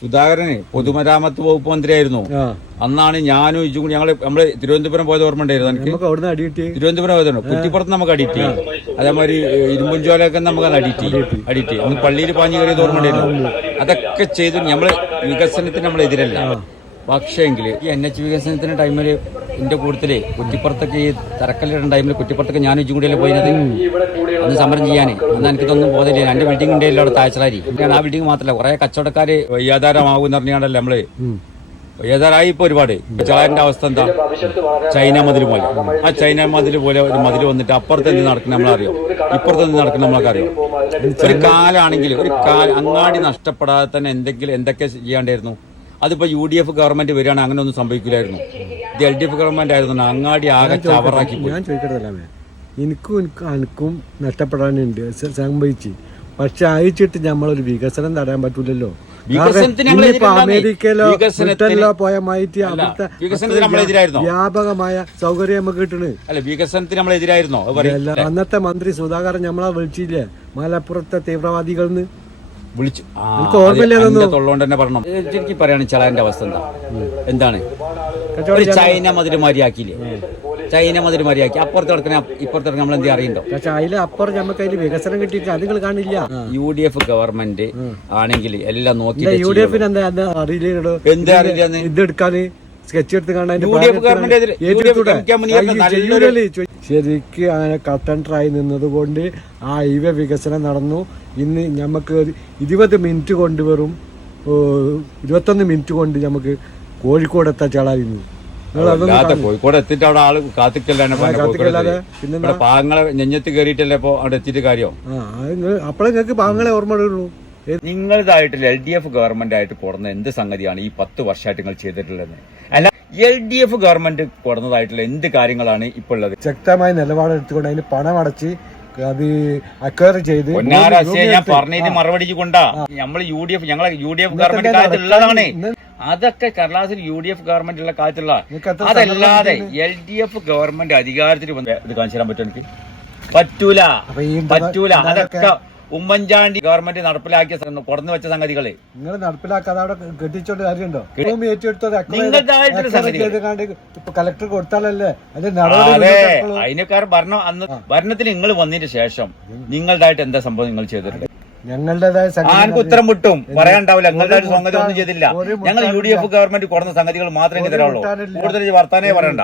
സുധാകരന് പൊതുമരാമത്ത് വകുപ്പ് മന്ത്രിയായിരുന്നു. അന്നാണ് ഞാനും ഇജും കൂടി നമ്മള് തിരുവനന്തപുരം പോയത് ഓർമ്മ ഉണ്ടായിരുന്നു എനിക്ക്. തിരുവനന്തപുരം പോയതാണ്. കുറ്റിപ്പുറത്ത് നമുക്ക് അടിയിട്ടി. അതേമാതിരി ഇരുമ്പുംചോലൊക്കെ നമുക്ക് അടിയിട്ടി അന്ന് പള്ളിയിൽ പാഞ്ഞു കയറിയത് ഓർമ്മ ഉണ്ടായിരുന്നു. അതൊക്കെ ചെയ്തു. നമ്മള് വികസനത്തിന് നമ്മളെതിരല്ല. പക്ഷേ എങ്കിൽ ഈ NH വികസനത്തിന്റെ ടൈമിൽ എന്റെ കൂട്ടത്തില് കുറ്റിപ്പുറത്തൊക്കെ ഈ തറക്കല്ലിടുന്ന ടൈമിൽ കുറ്റിപ്പുറത്തൊക്കെ ഞാൻ ഇജും കൂടിയല്ലേ പോയത് അന്ന് സമരം ചെയ്യാനേ. അന്ന് എനിക്കിതൊന്നും ബോധമില്ല. എന്റെ ബിൽഡിംഗ് ഉണ്ടല്ലോ അവിടെ താഴ്ചലാരി. ആ ബിൽഡിംഗ് മാത്രമല്ല കുറെ കച്ചവടക്കാര് വയ്യാധാരമാകും എന്ന് പറഞ്ഞാണ്ടല്ലേ നമ്മള് വയ്യാധാരായി ഇപ്പൊ ഒരുപാട്. ചളാറിന്റെ അവസ്ഥ എന്താ? ചൈന മതിൽ പോലെ. ആ ചൈന മതിൽ പോലെ ഒരു മതിൽ വന്നിട്ട് അപ്പുറത്ത് എന്ത് നടക്കുന്ന നമ്മളറിയോ, ഇപ്പുറത്ത് എന്ത് നടക്കുന്ന നമ്മൾക്കറിയോ. ഒരു കാലാണെങ്കിൽ അങ്ങാടി നഷ്ടപ്പെടാതെ തന്നെ എന്തൊക്കെ ചെയ്യാണ്ടായിരുന്നു. അതിപ്പോ UDF ഗവൺമെന്റ് വരികയാണ് അങ്ങനെ ഒന്നും സംഭവിക്കില്ലായിരുന്നു. ഇത് LDF ഗവൺമെന്റ് ആയിരുന്നു. അങ്ങാടി ആകെ ചവറാക്കി. ഞാൻ ചോദിക്കട്ടല്ലേ, എനിക്കും നഷ്ടപ്പെടാനുണ്ട് സംഭവിച്ചു. പക്ഷെ അയച്ചിട്ട് നമ്മളൊരു വികസനം തടയാൻ പറ്റൂലല്ലോ. അമേരിക്കയിലോ ബ്രിട്ടനിലോ പോയ മാറ്റി വ്യാപകമായ സൗകര്യം നമുക്ക് കിട്ടണ്. അല്ല, വികസനത്തിന് നമ്മളെതിരായിരുന്നോ? അന്നത്തെ മന്ത്രി സുധാകരൻ നമ്മളെ വിളിച്ചില്ലേ മലപ്പുറത്തെ തീവ്രവാദികളെന്ന് വിളിച്ചു. തൊള്ളോണ്ട് തന്നെ പറഞ്ഞു. എനിക്ക് പറയാണ് ചളാന്റെ അവസ്ഥ എന്താണ്? ചൈന മതിൽ മാരിയാക്കിയില്ലേ? ചൈന മതിൽ മാരിയാക്കി അപ്പുറത്ത് കിടക്കണ ഇപ്പുറത്ത് കിടക്കണ നമ്മൾ എന്ത് അറിയണ്ടോ? പക്ഷെ അതിലപ്പുറം നമുക്ക് അതിൽ വികസനം കിട്ടിയിട്ട് അതുങ്ങൾ കാണില്ല. UDF ഗവൺമെന്റ് ആണെങ്കിൽ എല്ലാം നോക്കി. UDF അറിയില്ല എന്താ അറിയില്ല ഇതെടുക്കാന് സ്കെച്ച് എടുത്ത് കാണാൻ ശരിക്ക് അങ്ങനെ കട്ടൻട്രായി നിന്നതുകൊണ്ട് ആ ഹൈവേ വികസനം നടന്നു. ഇന്ന് നമുക്ക് 20 മിനിറ്റ് കൊണ്ട് വെറും 21 മിനിറ്റ് കൊണ്ട് നമുക്ക് കോഴിക്കോട് എത്താൻ ചളായിരുന്നു. കോഴിക്കോട് എത്തിയിട്ട് അവിടെ ആള് കാത്തിക്കല്ലാതെ പിന്നെ പാവങ്ങളെ നെഞ്ഞത്ത് കയറിയിട്ടല്ലേ ഇപ്പൊ അവിടെ എത്തിയിട്ട് കാര്യം. അപ്പോഴേ നിങ്ങൾക്ക് പാവങ്ങളെ ഓർമ്മയുള്ളൂ. നിങ്ങളതായിട്ടില്ല LDF ഗവൺമെന്റ് ആയിട്ട് കൊടുന്ന എന്ത് സംഗതിയാണ് ഈ 10 വർഷമായിട്ട് നിങ്ങൾ ചെയ്തിട്ടുള്ളത്? അല്ല, LDF ഗവൺമെന്റ് കൊടുന്നതായിട്ടുള്ള എന്ത് കാര്യങ്ങളാണ് ഇപ്പോൾ ഉള്ളത്? ശക്തമായ നിലപാടെടുത്തുകൊണ്ട് അതിന് പണം അടച്ച് അത് അക്വയർ ചെയ്ത് ഞാൻ പറഞ്ഞതിന് മറുപടി കൊണ്ടാ ഞങ്ങളെ UDF ഗവൺമെന്റ് കാലത്തുള്ളതാണ്. അതൊക്കെ കേരളത്തിൽ UDF ഗവൺമെന്റ് ഉള്ള കാലത്തുള്ള. അതല്ലാതെ LDF ഗവൺമെന്റ് അധികാരത്തിൽ വന്ന് ഇത് കാണിച്ചു തരാൻ പറ്റും? എനിക്ക് പറ്റൂല. അതൊക്കെ ഉമ്മൻചാണ്ടി ഗവൺമെന്റ് നടപ്പിലാക്കിയ കൊടുന്നു വെച്ച സംഗതികള് നിങ്ങൾ നടപ്പിലാക്കാതെ അവിടെ കെട്ടിച്ചോണ്ട് കാര്യമുണ്ടോ? കളക്ടർ കൊടുത്താലല്ലേ അതിനൊക്കെ ഭരണത്തിന് നിങ്ങൾ വന്നതിന് ശേഷം നിങ്ങളുടേതായിട്ട് എന്താ സംഭവം നിങ്ങൾ ചെയ്തിട്ടുണ്ട്? ഞങ്ങളുടേതായ ഉത്തരം വിട്ടും പറയാണ്ടാവില്ല. നിങ്ങളുടേതായിട്ട് സംഗതി ഒന്നും ചെയ്തില്ല. ഞങ്ങൾ UDF ഗവൺമെന്റ് കൊടുന്ന സംഗതികൾ മാത്രമേ തരാവുള്ളൂ. കൂടുതൽ വർത്താനേ പറയണ്ട.